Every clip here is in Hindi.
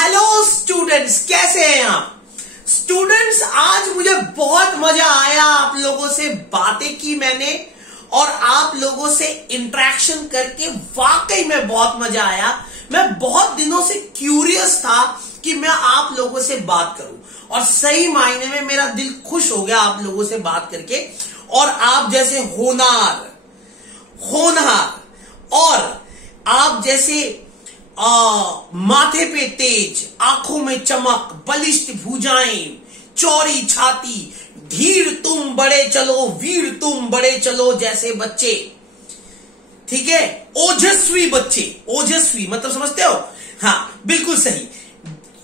हेलो स्टूडेंट्स, कैसे हैं आप स्टूडेंट्स। आज मुझे बहुत मजा आया, आप लोगों से बातें की मैंने और आप लोगों से इंटरेक्शन करके वाकई में बहुत मजा आया। मैं बहुत दिनों से क्यूरियस था कि मैं आप लोगों से बात करूं और सही मायने में मेरा दिल खुश हो गया आप लोगों से बात करके। और आप जैसे होनहार और आप जैसे माथे पे तेज, आंखों में चमक, बलिष्ठ भुजाएं, चौड़ी छाती, धीर तुम बड़े चलो, वीर तुम बड़े चलो जैसे बच्चे, ठीक है, ओजस्वी बच्चे। ओजस्वी मतलब समझते हो? हाँ, बिल्कुल सही।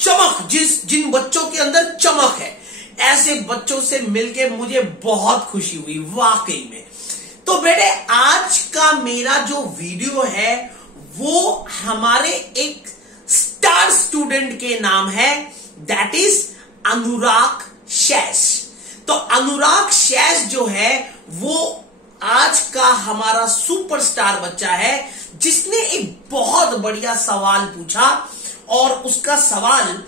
चमक, जिन बच्चों के अंदर चमक है, ऐसे बच्चों से मिलके मुझे बहुत खुशी हुई वाकई में। तो बेटे, आज का मेरा जो वीडियो है वो हमारे एक स्टार स्टूडेंट के नाम है, दैट इज अनुराग शेष। तो अनुराग शेष जो है वो आज का हमारा सुपरस्टार बच्चा है, जिसने एक बहुत बढ़िया सवाल पूछा और उसका सवाल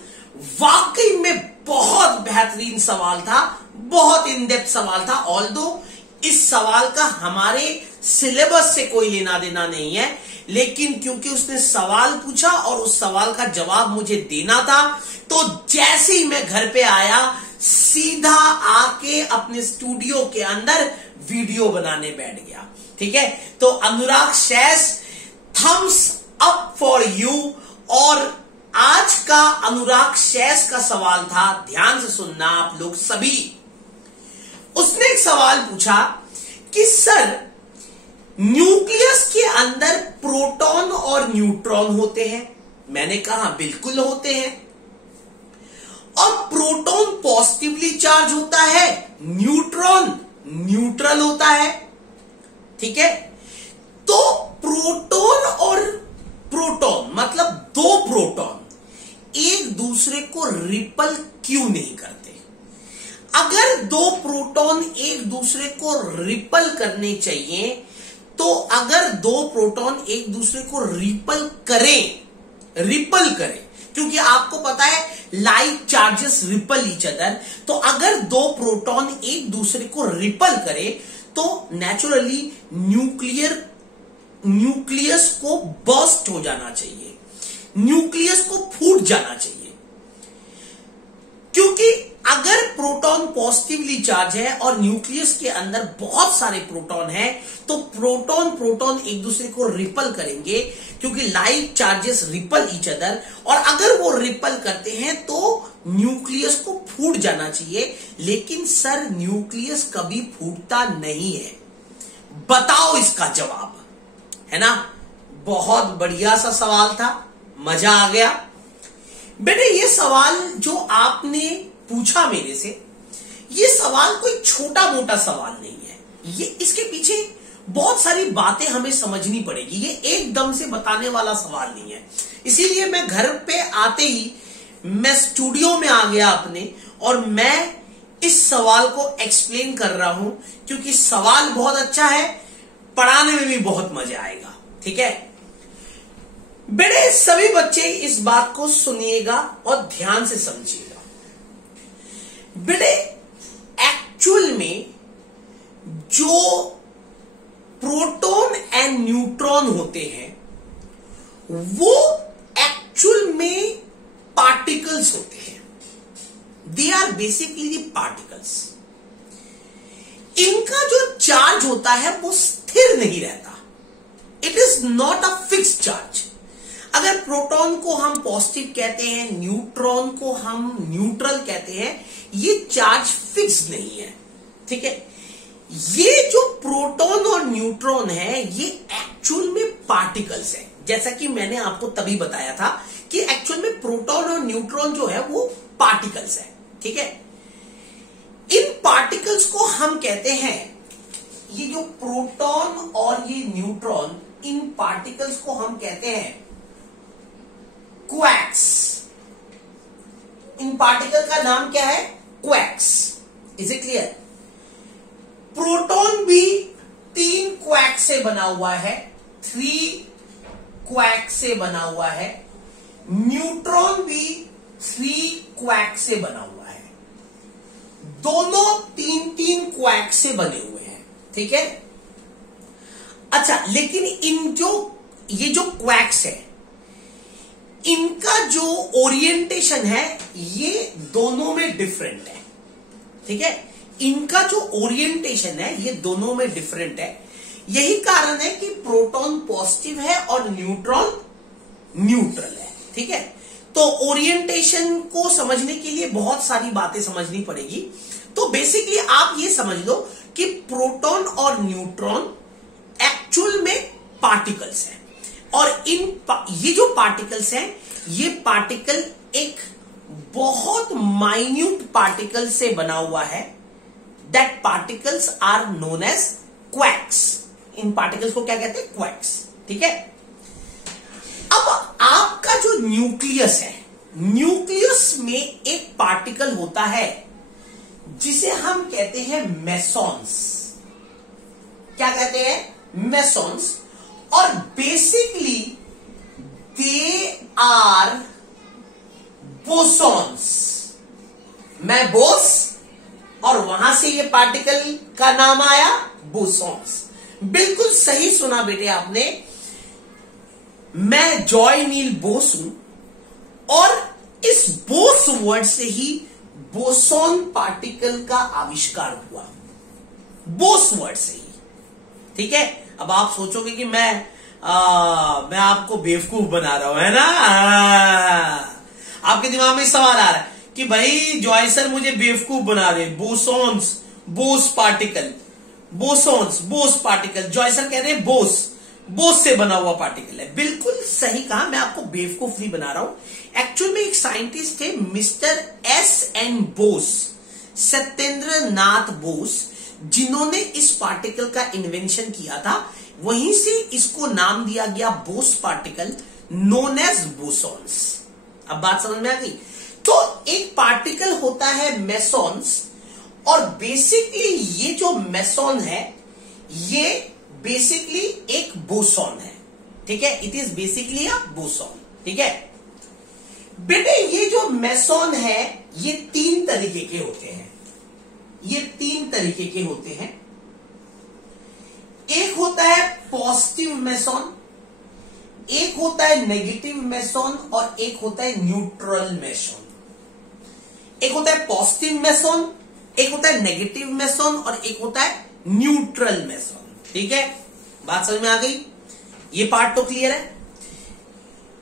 वाकई में बहुत बेहतरीन सवाल था, बहुत इन डेप्थ सवाल था। ऑल्दो इस सवाल का हमारे सिलेबस से कोई लेना देना नहीं है, लेकिन क्योंकि उसने सवाल पूछा और उस सवाल का जवाब मुझे देना था, तो जैसे ही मैं घर पे आया सीधा आके अपने स्टूडियो के अंदर वीडियो बनाने बैठ गया। ठीक है, तो अनुराग शेष, थम्स अप फॉर यू। और आज का अनुराग शेष का सवाल था, ध्यान से सुनना आप लोग सभी। उसने एक सवाल पूछा कि सर, न्यूक्लियस के अंदर प्रोटॉन और न्यूट्रॉन होते हैं। मैंने कहा बिल्कुल होते हैं। और प्रोटॉन पॉजिटिवली चार्ज होता है, न्यूट्रॉन न्यूट्रल होता है। ठीक है, तो प्रोटॉन और प्रोटॉन मतलब दो प्रोटॉन एक दूसरे को रिपल क्यों नहीं करते? अगर दो प्रोटॉन एक दूसरे को रिपल करने चाहिए, तो अगर दो प्रोटॉन एक दूसरे को रिपल करें, क्योंकि आपको पता है like charges ripple each other, तो अगर दो प्रोटॉन एक दूसरे को रिपल करे तो नेचुरली न्यूक्लियस को बर्स्ट हो जाना चाहिए, न्यूक्लियस को फूट जाना चाहिए। क्योंकि अगर प्रोटॉन पॉजिटिवली चार्ज है और न्यूक्लियस के अंदर बहुत सारे प्रोटॉन हैं, तो प्रोटॉन एक दूसरे को रिपल करेंगे, क्योंकि like charges ripple each other. और अगर वो रिपल करते हैं तो न्यूक्लियस को फूट जाना चाहिए। लेकिन सर, न्यूक्लियस कभी फूटता नहीं है। बताओ इसका जवाब, है ना? बहुत बढ़िया सा सवाल था, मजा आ गया। बेटे, ये सवाल जो आपने पूछा मेरे से, ये सवाल कोई छोटा मोटा सवाल नहीं है। ये इसके पीछे बहुत सारी बातें हमें समझनी पड़ेगी। ये एकदम से बताने वाला सवाल नहीं है। इसीलिए मैं घर पे आते ही मैं स्टूडियो में आ गया अपने, और मैं इस सवाल को एक्सप्लेन कर रहा हूं, क्योंकि सवाल बहुत अच्छा है, पढ़ाने में भी बहुत मजा आएगा। ठीक है बेटे, सभी बच्चे इस बात को सुनिएगा और ध्यान से समझिएगा। बेटे, एक्चुअल में जो प्रोटॉन एंड न्यूट्रॉन होते हैं वो एक्चुअल में पार्टिकल्स होते हैं। They are basically particles. इनका जो चार्ज होता है वो स्थिर नहीं रहता। It is not a fixed charge. अगर प्रोटॉन को हम पॉजिटिव कहते हैं, न्यूट्रॉन को हम न्यूट्रल कहते हैं, ये चार्ज फिक्स नहीं है। ठीक है, ये जो प्रोटॉन और न्यूट्रॉन है ये एक्चुअल में पार्टिकल्स है। जैसा कि मैंने आपको तभी बताया था कि एक्चुअल में प्रोटॉन और न्यूट्रॉन जो है वो पार्टिकल्स है। ठीक है, इन पार्टिकल्स को हम कहते हैं, ये जो प्रोटॉन और ये न्यूट्रॉन, इन पार्टिकल्स को हम कहते हैं क्वार्क्स। इन पार्टिकल का नाम क्या है? Quarks. Is it clear? Proton भी 3 क्वार्क से बना हुआ है, 3 क्वार्क से बना हुआ है। न्यूट्रॉन भी 3 क्वैक से बना हुआ है, दोनों 3-3 क्वैक से बने हुए हैं, ठीक है। अच्छा, लेकिन ये जो क्वैक्स है, इनका जो ओरिएंटेशन है ये दोनों में डिफरेंट है, ठीक है। इनका जो ओरिएंटेशन है ये दोनों में डिफरेंट है। यही कारण है कि प्रोटॉन पॉजिटिव है और न्यूट्रॉन न्यूट्रल है, ठीक है। तो ओरिएंटेशन को समझने के लिए बहुत सारी बातें समझनी पड़ेगी। तो बेसिकली आप ये समझ लो कि प्रोटॉन और न्यूट्रॉन एक्चुअल में पार्टिकल्स हैं, और ये जो पार्टिकल्स हैं, ये पार्टिकल एक बहुत माइन्यूट पार्टिकल से बना हुआ है। That particles are known as quarks. इन पार्टिकल्स को क्या कहते हैं? क्वैक्स, ठीक है। अब आपका जो न्यूक्लियस है, न्यूक्लियस में एक पार्टिकल होता है जिसे हम कहते हैं मेसॉन्स। क्या कहते हैं? मेसॉन्स। और बेसिकली दे आर बोसॉन्स। मैं बोस, और वहां से ये पार्टिकल का नाम आया बोसॉन्स। बिल्कुल सही सुना बेटे आपने। मैं जॉय नील बोस हूं, और इस बोस वर्ड से ही बोसॉन पार्टिकल का आविष्कार हुआ, बोस वर्ड से ही, ठीक है। अब आप सोचोगे कि मैं आपको बेवकूफ बना रहा हूं, है ना। आपके दिमाग में सवाल आ रहा है कि भाई जॉय सर मुझे बेवकूफ बना रहे, bosons, Bose particle, bosons, Bose particle. Joy sir कह रहे हैं बोस से बना हुआ पार्टिकल है। बिल्कुल सही कहा, मैं आपको बेवकूफ नहीं बना रहा हूं। एक्चुअल में एक साइंटिस्ट थे मिस्टर S.N. बोस, सत्येंद्र नाथ बोस, जिन्होंने इस पार्टिकल का इन्वेंशन किया था। वहीं से इसको नाम दिया गया Bose particle, known as bosons. अब बात समझ में आ गई। तो एक पार्टिकल होता है मेसॉन्स, और बेसिकली ये जो मेसॉन है ये बेसिकली एक बोसॉन है, ठीक है। It is basically a boson, ठीक है बेटे। ये जो मेसॉन है ये 3 तरीके के होते हैं, ये 3 तरीके के होते हैं। एक होता है पॉजिटिव मेसॉन, एक होता है नेगेटिव मेसॉन, और एक होता है न्यूट्रल मेसॉन। एक होता है पॉजिटिव मेसॉन, एक होता है नेगेटिव मेसॉन, और एक होता है न्यूट्रल मेसॉन, ठीक है। बात समझ में आ गई? ये पार्ट तो क्लियर है।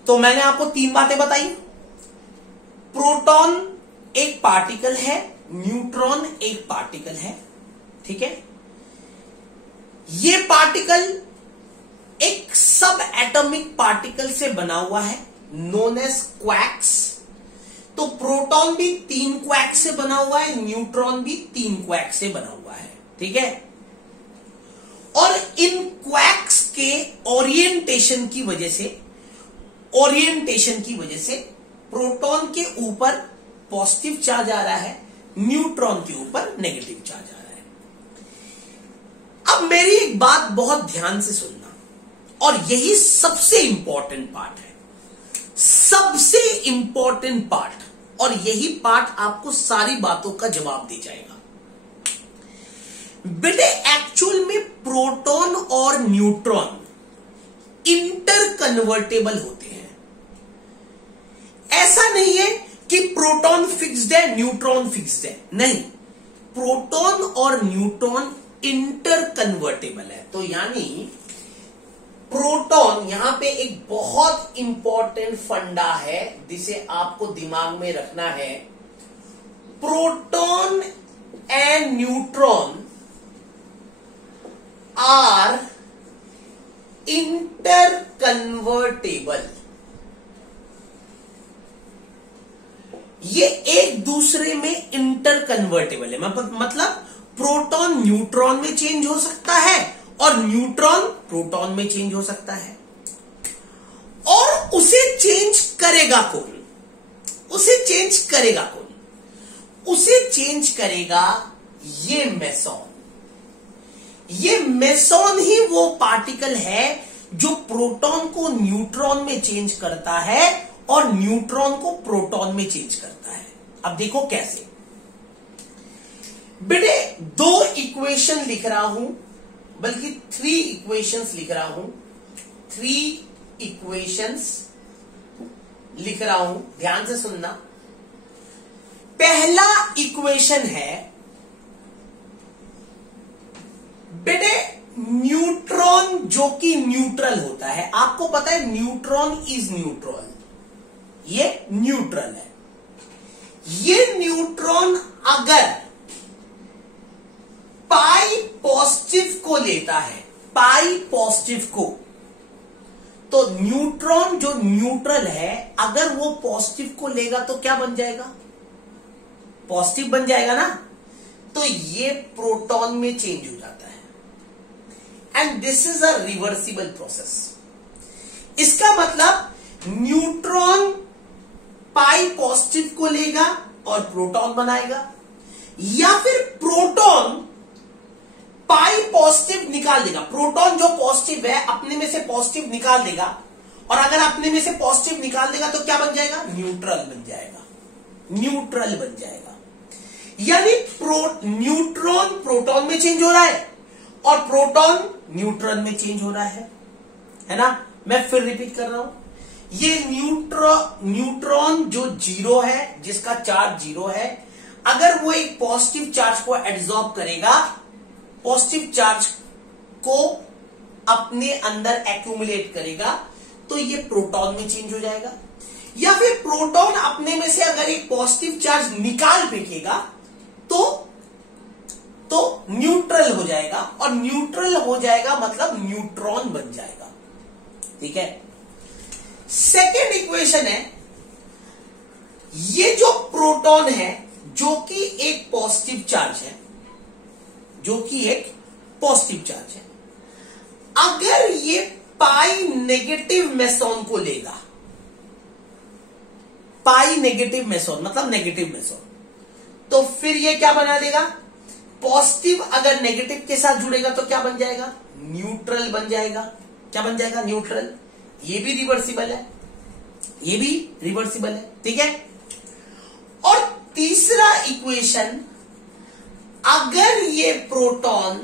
तो मैंने आपको 3 बातें बताई। प्रोटॉन एक पार्टिकल है, न्यूट्रॉन एक पार्टिकल है, ठीक है। ये पार्टिकल एक सब एटॉमिक पार्टिकल से बना हुआ है, नोन एज क्वैक्स। तो प्रोटॉन भी 3 क्वैक से बना हुआ है, न्यूट्रॉन भी 3 क्वैक से बना हुआ है, ठीक है। और इन क्वैक्स के ओरिएंटेशन की वजह से प्रोटॉन के ऊपर पॉजिटिव चार्ज आ रहा है, न्यूट्रॉन के ऊपर नेगेटिव चार्ज आ रहा है। अब मेरी एक बात बहुत ध्यान से सुनना, और यही सबसे इंपॉर्टेंट पार्ट है, सबसे इंपॉर्टेंट पार्ट, और यही पार्ट आपको सारी बातों का जवाब दे जाएगा। बेटे एक्चुअल में प्रोटॉन और न्यूट्रॉन इंटर कन्वर्टेबल होते हैं। ऐसा नहीं है कि प्रोटॉन फिक्स्ड है, न्यूट्रॉन फिक्स्ड है, नहीं। प्रोटॉन और न्यूट्रॉन इंटर कन्वर्टेबल है। तो यानी प्रोटॉन, यहां पे एक बहुत इंपॉर्टेंट फंडा है जिसे आपको दिमाग में रखना है। Proton and neutron are interconvertible. ये एक दूसरे में इंटर कन्वर्टेबल है, मतलब प्रोटॉन न्यूट्रॉन में चेंज हो सकता है, और न्यूट्रॉन प्रोटॉन में चेंज हो सकता है। और उसे चेंज करेगा कौन? उसे चेंज करेगा कौन? उसे चेंज करेगा ये मेसॉन। ये मेसॉन ही वो पार्टिकल है जो प्रोटॉन को न्यूट्रॉन में चेंज करता है, और न्यूट्रॉन को प्रोटॉन में चेंज करता है। अब देखो कैसे। बेटे 2 इक्वेशन लिख रहा हूं, बल्कि 3 इक्वेशंस लिख रहा हूं, 3 इक्वेशंस लिख रहा हूं, ध्यान से सुनना। पहला इक्वेशन है बेटे न्यूट्रॉन जो कि न्यूट्रल होता है। आपको पता है न्यूट्रॉन इज न्यूट्रल, ये न्यूट्रल है। ये न्यूट्रॉन अगर पाई पॉजिटिव को लेता है, पाई पॉजिटिव को, तो न्यूट्रॉन जो न्यूट्रल है अगर वो पॉजिटिव को लेगा तो क्या बन जाएगा? पॉजिटिव बन जाएगा ना। तो ये प्रोटॉन में चेंज हो जाता है and this is a reversible process. इसका मतलब न्यूट्रॉन पाई पॉजिटिव को लेगा और प्रोटॉन बनाएगा, या फिर प्रोटॉन पाई पॉजिटिव निकाल देगा। प्रोटॉन जो पॉजिटिव है अपने में से पॉजिटिव निकाल देगा, और अगर अपने में से पॉजिटिव निकाल देगा तो क्या बन जाएगा? न्यूट्रल बन जाएगा, न्यूट्रल बन जाएगा। यानी न्यूट्रॉन प्रोटॉन में चेंज हो रहा है और प्रोटॉन न्यूट्रॉन में चेंज हो रहा है ना। मैं फिर रिपीट कर रहा हूं, ये न्यूट्रॉन जो 0 है, जिसका चार्ज 0 है, अगर वो एक पॉजिटिव चार्ज को एब्जॉर्ब करेगा, पॉजिटिव चार्ज को अपने अंदर एक्यूमुलेट करेगा, तो ये प्रोटॉन में चेंज हो जाएगा। या फिर प्रोटॉन अपने में से अगर एक पॉजिटिव चार्ज निकाल फेंकेगा तो न्यूट्रल हो जाएगा, और न्यूट्रल हो जाएगा मतलब न्यूट्रॉन बन जाएगा। ठीक है। सेकेंड इक्वेशन है, ये जो प्रोटॉन है जो कि एक पॉजिटिव चार्ज है, जो कि एक पॉजिटिव चार्ज है, अगर ये पाई नेगेटिव मेसॉन को लेगा, पाई नेगेटिव मेसॉन मतलब नेगेटिव मेसॉन, तो फिर ये क्या बना देगा? पॉजिटिव अगर नेगेटिव के साथ जुड़ेगा तो क्या बन जाएगा? न्यूट्रल बन जाएगा। क्या बन जाएगा? न्यूट्रल। ये भी रिवर्सिबल है, ये भी रिवर्सिबल है। ठीक है। और तीसरा इक्वेशन, अगर ये प्रोटॉन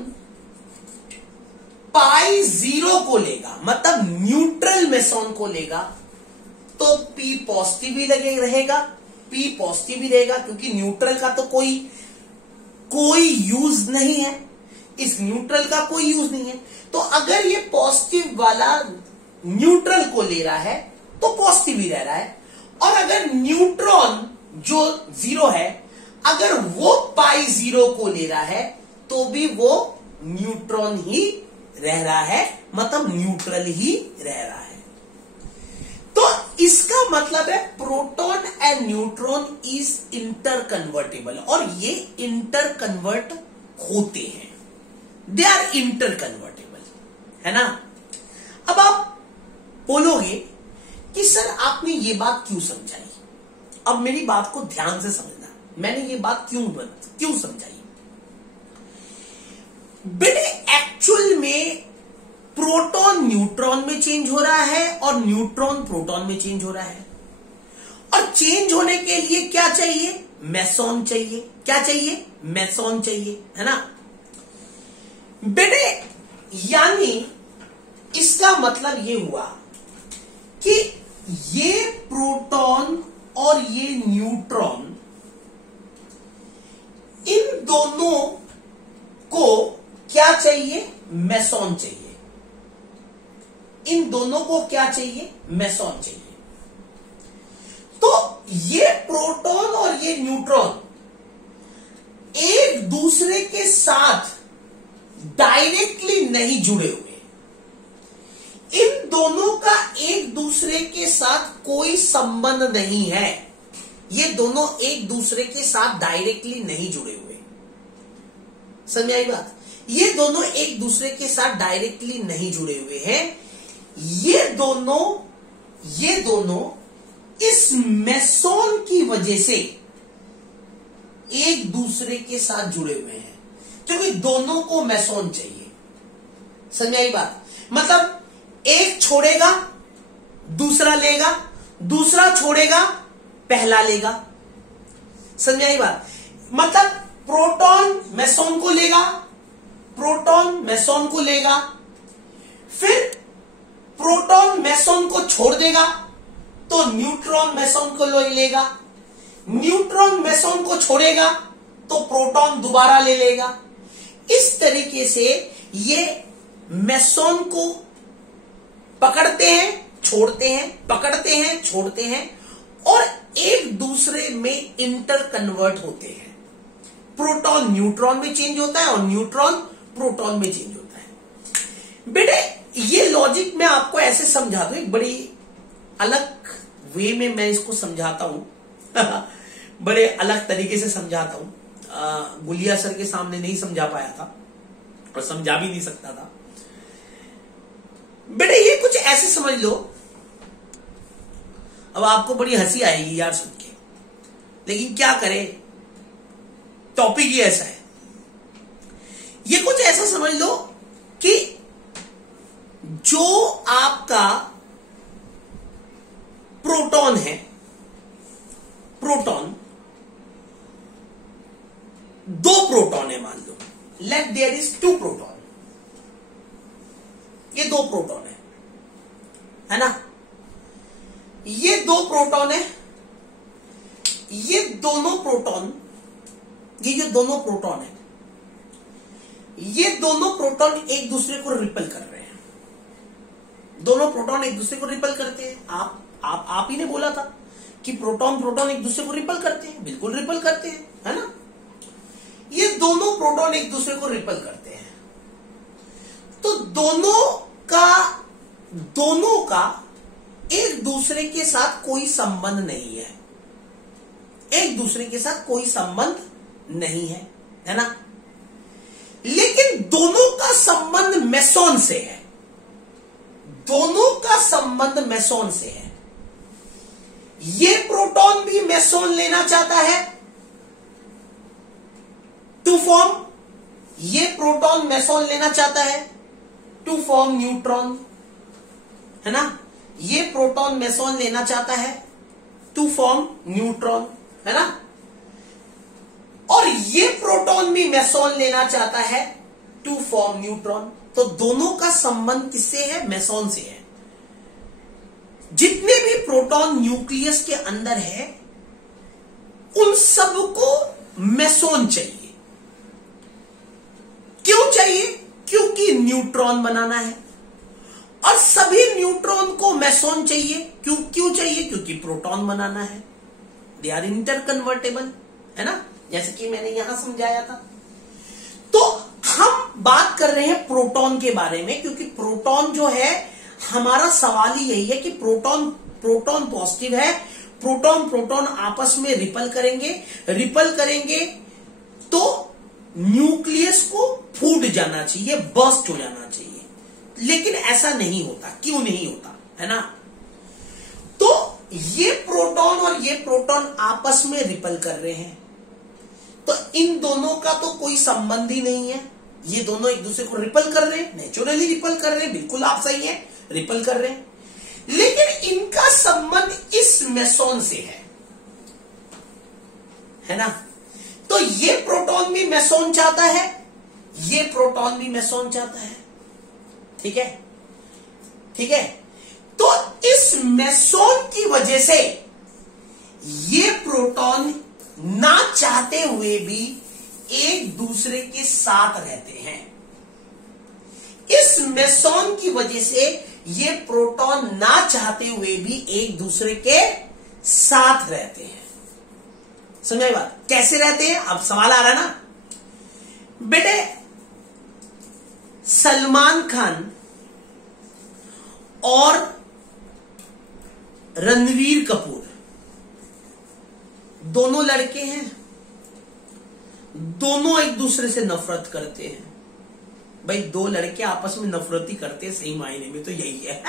पाई 0 को लेगा, मतलब न्यूट्रल मेसॉन को लेगा, तो P पॉजिटिव ही रहेगा, P पॉजिटिव ही रहेगा, क्योंकि न्यूट्रल का तो कोई यूज नहीं है, इस न्यूट्रल का कोई यूज नहीं है। तो अगर ये पॉजिटिव वाला न्यूट्रल को ले रहा है तो पॉजिटिव ही रह रहा है, और अगर न्यूट्रॉन जो 0 है अगर वो पाई 0 को ले रहा है तो भी वो न्यूट्रॉन ही रह रहा है, मतलब न्यूट्रल ही रह रहा है। तो इसका मतलब है proton and neutron is inter convertible, और ये इंटर कन्वर्ट होते हैं, दे आर इंटर कन्वर्टेबल, है ना। अब आप बोलोगे कि सर आपने ये बात क्यों समझाई? अब मेरी बात को ध्यान से समझना, मैंने ये बात क्यों समझाई। बेटे एक्चुअल में प्रोटॉन न्यूट्रॉन में चेंज हो रहा है और न्यूट्रॉन प्रोटॉन में चेंज हो रहा है, और चेंज होने के लिए क्या चाहिए? मेसॉन चाहिए। क्या चाहिए? मेसॉन चाहिए, है ना बेटे। यानी इसका मतलब ये हुआ कि ये प्रोटॉन और ये न्यूट्रॉन, इन दोनों को क्या चाहिए? मेसॉन चाहिए। इन दोनों को क्या चाहिए? मेसॉन चाहिए। तो ये प्रोटॉन और ये न्यूट्रॉन एक दूसरे के साथ डायरेक्टली नहीं जुड़े हुए, इन दोनों का एक दूसरे के साथ कोई संबंध नहीं है। ये दोनों एक दूसरे के साथ डायरेक्टली नहीं जुड़े हुए, समझ आई बात? ये दोनों एक दूसरे के साथ डायरेक्टली नहीं जुड़े हुए हैं। ये दोनों इस मेसॉन की वजह से एक दूसरे के साथ जुड़े हुए हैं, क्योंकि दोनों को मेसॉन चाहिए। समझ आई बात? मतलब एक छोड़ेगा दूसरा लेगा, दूसरा छोड़ेगा, पहला लेगा। समझ आई बात? मतलब प्रोटॉन मेसॉन को लेगा, प्रोटॉन मेसॉन को लेगा, फिर प्रोटॉन मेसॉन को छोड़ देगा तो न्यूट्रॉन मेसॉन को लेगा, न्यूट्रॉन मेसॉन को छोड़ेगा तो प्रोटॉन दोबारा ले लेगा। इस तरीके से ये मेसॉन को पकड़ते हैं, छोड़ते हैं, पकड़ते हैं, छोड़ते हैं और एक दूसरे में इंटर कन्वर्ट होते हैं। प्रोटॉन न्यूट्रॉन में चेंज होता है और न्यूट्रॉन प्रोटॉन में चेंज होता है। बेटे ये लॉजिक मैं आपको ऐसे समझा दूं, एक बड़ी अलग वे में मैं इसको समझाता हूं बड़े अलग तरीके से समझाता हूं। गुलिया सर के सामने नहीं समझा पाया था और समझा भी नहीं सकता था। बेटे ये कुछ ऐसे समझ लो, अब आपको बड़ी हंसी आएगी यार सुन के, लेकिन क्या करें, टॉपिक ही ऐसा है। ये कुछ ऐसा समझ लो कि जो आपका प्रोटॉन है, प्रोटॉन, दो प्रोटॉन है मान लो, लेट देयर इज 2 प्रोटॉन, ये 2 प्रोटॉन है ना, ये 2 प्रोटॉन है। ये दोनों प्रोटॉन, ये जो दोनों प्रोटॉन है, ये दोनों प्रोटॉन एक दूसरे को रिपेल कर रहे हैं। दोनों प्रोटॉन एक दूसरे को रिपेल करते हैं। आप ही ने बोला था कि प्रोटॉन प्रोटॉन एक दूसरे को रिपेल करते हैं, बिल्कुल रिपेल करते हैं, है ना। ये दोनों प्रोटॉन एक दूसरे को रिपेल करते हैं, तो दोनों का एक दूसरे के साथ कोई संबंध नहीं है, एक दूसरे के साथ कोई संबंध नहीं है ना। लेकिन दोनों का संबंध मेसॉन से है, दोनों का संबंध मेसॉन से है। ये प्रोटॉन भी मेसॉन लेना चाहता है टू फॉर्म, ये प्रोटॉन मेसॉन लेना चाहता है टू फॉर्म न्यूट्रॉन, है ना। ये प्रोटॉन मेसॉन लेना चाहता है टू फॉर्म न्यूट्रॉन, है ना। और ये प्रोटॉन भी मेसॉन लेना चाहता है टू फॉर्म न्यूट्रॉन। तो दोनों का संबंध किससे है? मेसॉन से है। जितने भी प्रोटॉन न्यूक्लियस के अंदर है उन सबको मेसॉन चाहिए। क्यों चाहिए? क्योंकि न्यूट्रॉन बनाना है। और सभी न्यूट्रॉन को मेसॉन चाहिए। क्यों चाहिए? क्योंकि प्रोटॉन बनाना है। दे आर इंटरकन्वर्टेबल, है ना, जैसे कि मैंने यहां समझाया था। तो हम बात कर रहे हैं प्रोटॉन के बारे में, क्योंकि प्रोटॉन जो है, हमारा सवाल ही यही है कि प्रोटॉन पॉजिटिव है, प्रोटॉन आपस में रिपल करेंगे तो न्यूक्लियस को फूट जाना चाहिए, बर्स्ट हो जाना चाहिए। लेकिन ऐसा नहीं होता। क्यों नहीं होता, है ना। तो ये प्रोटॉन और ये प्रोटॉन आपस में रिपल कर रहे हैं, तो इन दोनों का तो कोई संबंध ही नहीं है। ये दोनों एक दूसरे को रिपल कर रहे हैं, नेचुरली रिपल कर रहे हैं, बिल्कुल आप सही है, रिपल कर रहे हैं। लेकिन इनका संबंध इस मेसॉन से है ना। तो ये प्रोटॉन भी मेसॉन चाहता है, ये प्रोटॉन भी मेसॉन चाहता है। ठीक है। तो इस मेसॉन की वजह से ये प्रोटॉन ना चाहते हुए भी एक दूसरे के साथ रहते हैं। इस मेसॉन की वजह से ये प्रोटॉन ना चाहते हुए भी एक दूसरे के साथ रहते हैं। समझ बात? कैसे रहते हैं? अब सवाल आ रहा है ना बेटे। सलमान खान और रणवीर कपूर दोनों लड़के हैं, दोनों एक दूसरे से नफरत करते हैं। भाई दो लड़के आपस में नफरत ही करते हैं, सही मायने में तो यही है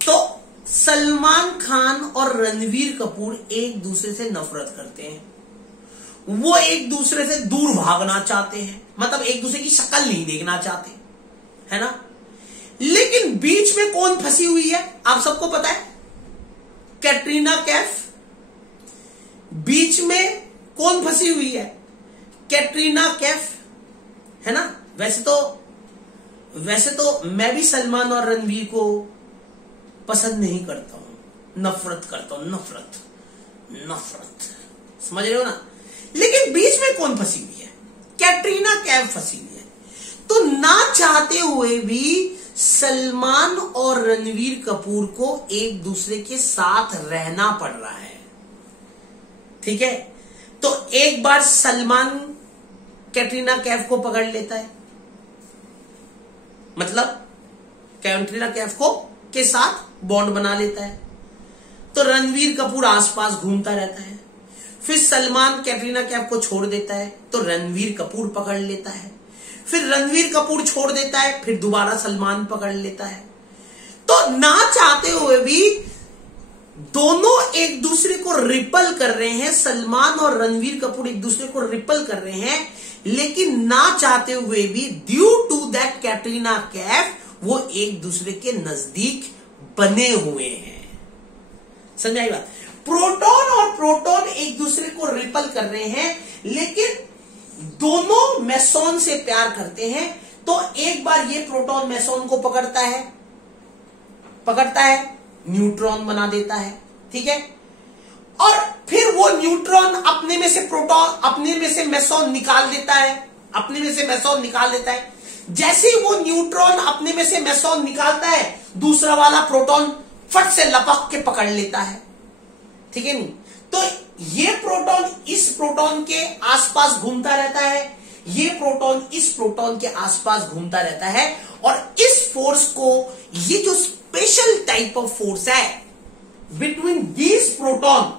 तो सलमान खान और रणवीर कपूर एक दूसरे से नफरत करते हैं, वो एक दूसरे से दूर भागना चाहते हैं, मतलब एक दूसरे की शक्ल नहीं देखना चाहते, है ना। लेकिन बीच में कौन फंसी हुई है? आप सबको पता है, कैटरीना कैफ, बीच में कौन फंसी हुई है? कैटरीना कैफ, है ना। वैसे तो मैं भी सलमान और रणवीर को पसंद नहीं करता हूं, नफरत करता हूं, नफरत, समझ रहे हो ना। लेकिन बीच में कौन फंसी हुई है? कैटरीना कैफ फंसी हुई है। तो ना चाहते हुए भी सलमान और रणवीर कपूर को एक दूसरे के साथ रहना पड़ रहा है, ठीक है। तो एक बार सलमान कैटरीना कैफ को पकड़ लेता है, मतलब कैटरीना कैफ को के साथ बॉन्ड बना लेता है, तो रणवीर कपूर आसपास घूमता रहता है। फिर सलमान कैटरीना कैफ को छोड़ देता है, तो रणवीर कपूर पकड़ लेता है। फिर रणवीर कपूर छोड़ देता है, फिर दोबारा सलमान पकड़ लेता है। तो ना चाहते हुए भी दोनों एक दूसरे को रिपल कर रहे हैं, सलमान और रणवीर कपूर एक दूसरे को रिपल कर रहे हैं, लेकिन ना चाहते हुए भी due to that Katrina Kaif वो एक दूसरे के नजदीक बने हुए हैं। समझ आई बात? प्रोटॉन और प्रोटॉन एक दूसरे को रिपल कर रहे हैं, लेकिन दोनों मेसॉन से प्यार करते हैं। तो एक बार ये प्रोटॉन मेसॉन को पकड़ता है, न्यूट्रॉन बना देता है, ठीक है। और फिर वो न्यूट्रॉन अपने में से मेसॉन निकाल देता है, जैसे ही वो न्यूट्रॉन अपने में से मेसॉन निकालता है, दूसरा वाला प्रोटॉन फट से लपक के पकड़ लेता है, ठीक है नहीं। तो ये प्रोटॉन इस प्रोटॉन के आसपास घूमता रहता है, ये प्रोटॉन इस प्रोटॉन के आसपास घूमता रहता है, और इस फोर्स को, ये जो स्पेशल टाइप ऑफ फोर्स है बिटवीन दीज प्रोटॉन,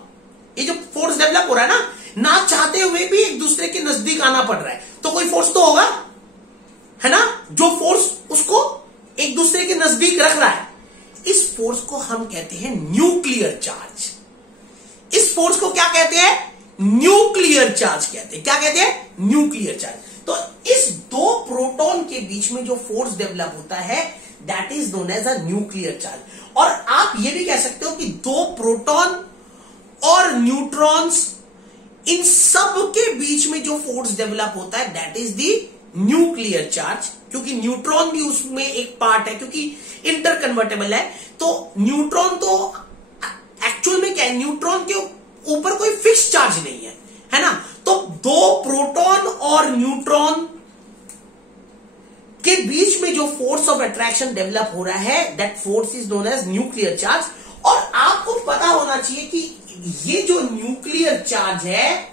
ये जो फोर्स डेवलप हो रहा है ना चाहते हुए भी एक दूसरे के नजदीक आना पड़ रहा है, तो कोई फोर्स तो होगा, है ना, जो फोर्स उसको एक दूसरे के नजदीक रख रहा है। इस फोर्स को हम कहते हैं न्यूक्लियर चार्ज। इस फोर्स को क्या कहते हैं? न्यूक्लियर चार्ज कहते हैं। क्या कहते हैं? Nuclear charge. तो इस दो प्रोटॉन के बीच में जो फोर्स डेवलप होता है that is known as a nuclear charge. और आप ये भी कह सकते हो कि दो प्रोटॉन और न्यूट्रॉन्स, इन सब के बीच में जो फोर्स डेवलप होता है that is the nuclear charge, क्योंकि न्यूट्रॉन भी उसमें एक पार्ट है, क्योंकि इंटर कन्वर्टेबल है। तो न्यूट्रॉन तो एक्चुअल में क्या है, न्यूट्रॉन के ऊपर कोई फिक्स चार्ज नहीं है, है ना। तो दो प्रोटॉन और न्यूट्रॉन के बीच में जो फोर्स ऑफ अट्रैक्शन डेवलप हो रहा है that force is known as nuclear charge. और आपको पता होना चाहिए कि ये जो न्यूक्लियर चार्ज है,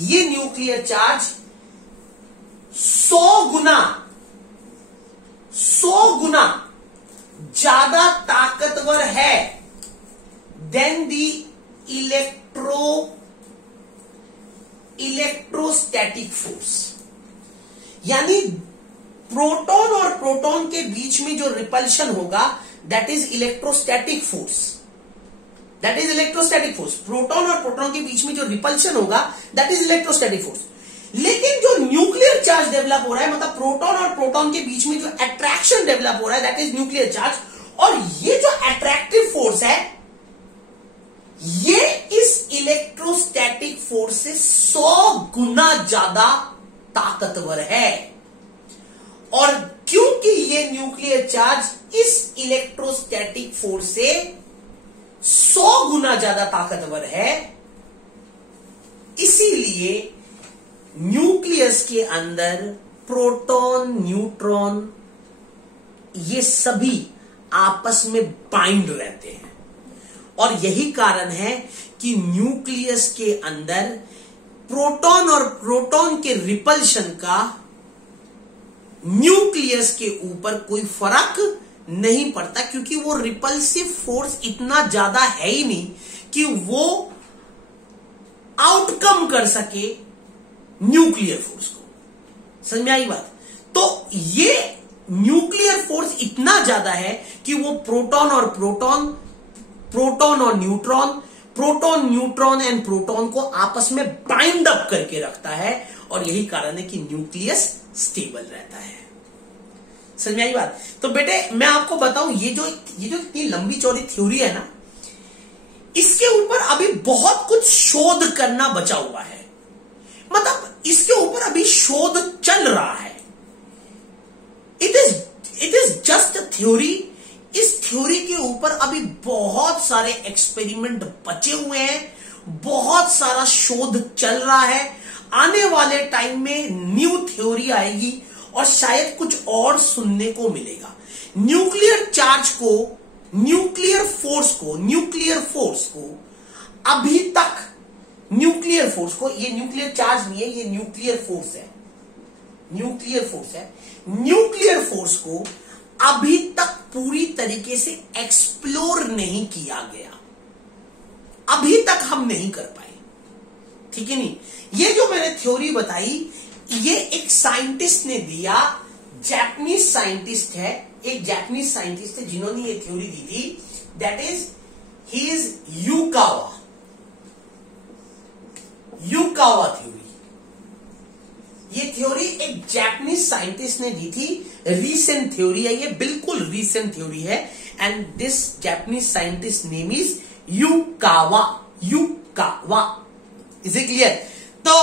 ये न्यूक्लियर चार्ज 100 गुना ज्यादा ताकतवर है देन दी इलेक्ट्रोस्टैटिक फोर्स। यानी प्रोटॉन और प्रोटॉन के बीच में जो रिपल्शन होगा that is electrostatic force, proton और प्रोटॉन के बीच में जो रिपल्शन होगा दैट इज इलेक्ट्रोस्टैटिक फोर्स। लेकिन जो न्यूक्लियर चार्ज डेवलप हो रहा है, मतलब प्रोटॉन और प्रोटॉन के बीच में जो अट्रैक्शन डेवलप हो रहा है दैट इज न्यूक्लियर चार्ज। और ये जो अट्रैक्टिव फोर्स है ये इस इलेक्ट्रोस्टैटिक फोर्स से 100 गुना ज्यादा ताकतवर है। और क्योंकि ये न्यूक्लियर चार्ज इस इलेक्ट्रोस्टैटिक फोर्स से 100 गुना ज्यादा ताकतवर है, इसीलिए न्यूक्लियस के अंदर प्रोटॉन, न्यूट्रॉन ये सभी आपस में बाइंड रहते हैं। और यही कारण है कि न्यूक्लियस के अंदर प्रोटॉन और प्रोटॉन के रिपल्शन का न्यूक्लियस के ऊपर कोई फर्क नहीं पड़ता, क्योंकि वो रिपल्सिव फोर्स इतना ज्यादा है ही नहीं कि वो आउटकम कर सके न्यूक्लियर फोर्स को। समझ में आई बात? तो ये न्यूक्लियर फोर्स इतना ज्यादा है कि वो प्रोटॉन और न्यूट्रॉन एंड प्रोटॉन को आपस में बाइंड अप करके रखता है। और यही कारण है कि न्यूक्लियस स्टेबल रहता है। समझ में आई बात? तो बेटे मैं आपको बताऊं, ये जो इतनी लंबी चौड़ी थ्योरी है ना, इसके ऊपर अभी बहुत कुछ शोध करना बचा हुआ है, मतलब इसके ऊपर अभी शोध चल रहा है। It is just a theory. इस थ्योरी के ऊपर अभी बहुत सारे एक्सपेरिमेंट बचे हुए हैं, बहुत सारा शोध चल रहा है। आने वाले टाइम में न्यू थ्योरी आएगी और शायद कुछ और सुनने को मिलेगा। न्यूक्लियर चार्ज को, न्यूक्लियर फोर्स को अभी तक, न्यूक्लियर फोर्स को, ये न्यूक्लियर चार्ज नहीं है, ये न्यूक्लियर फोर्स है, न्यूक्लियर फोर्स को अभी तक पूरी तरीके से एक्सप्लोर नहीं किया गया, अभी तक हम नहीं कर पाए, ठीक है नहीं। ये जो मैंने थ्योरी बताई, ये एक साइंटिस्ट ने दिया, जापानीज साइंटिस्ट है, एक जापानीज साइंटिस्ट है जिन्होंने ये थ्योरी दी थी। That is, he is Yukawa theory. ये थ्योरी एक जापानीज साइंटिस्ट ने दी थी, रीसेंट थ्योरी है, ये बिल्कुल रीसेंट थ्योरी है। And this Japanese scientist name is Yukawa. Is it clear? तो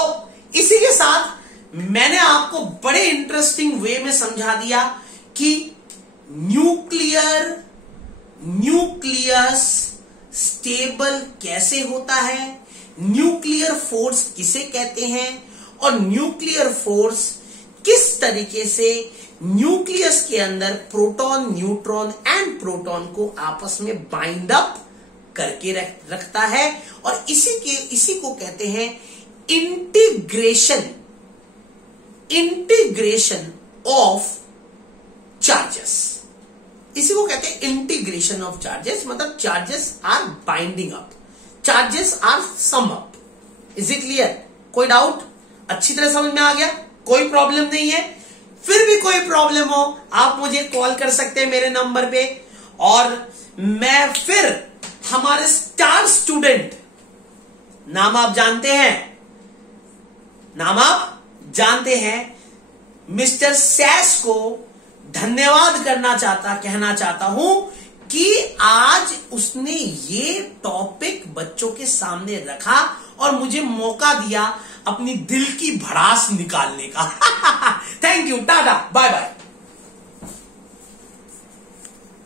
इसी के साथ मैंने आपको बड़े इंटरेस्टिंग वे में समझा दिया कि न्यूक्लियस स्टेबल कैसे होता है, न्यूक्लियर फोर्स किसे कहते हैं, और न्यूक्लियर फोर्स किस तरीके से न्यूक्लियस के अंदर प्रोटॉन, न्यूट्रॉन एंड प्रोटॉन को आपस में बाइंड अप करके रखता है। और इसी को कहते हैं इंटीग्रेशन ऑफ चार्जेस। इसी को कहते हैं इंटीग्रेशन ऑफ चार्जेस, मतलब charges are binding up, charges are sum up. Is it clear? कोई डाउट? अच्छी तरह समझ में आ गया? कोई प्रॉब्लम नहीं है? फिर भी कोई प्रॉब्लम हो आप मुझे कॉल कर सकते हैं मेरे नंबर पे, और मैं फिर हमारे स्टार स्टूडेंट, नाम आप जानते हैं, मिस्टर सैस को धन्यवाद कहना चाहता हूं कि आज उसने ये टॉपिक बच्चों के सामने रखा और मुझे मौका दिया अपनी दिल की भड़ास निकालने का। Thank you, tata, bye bye.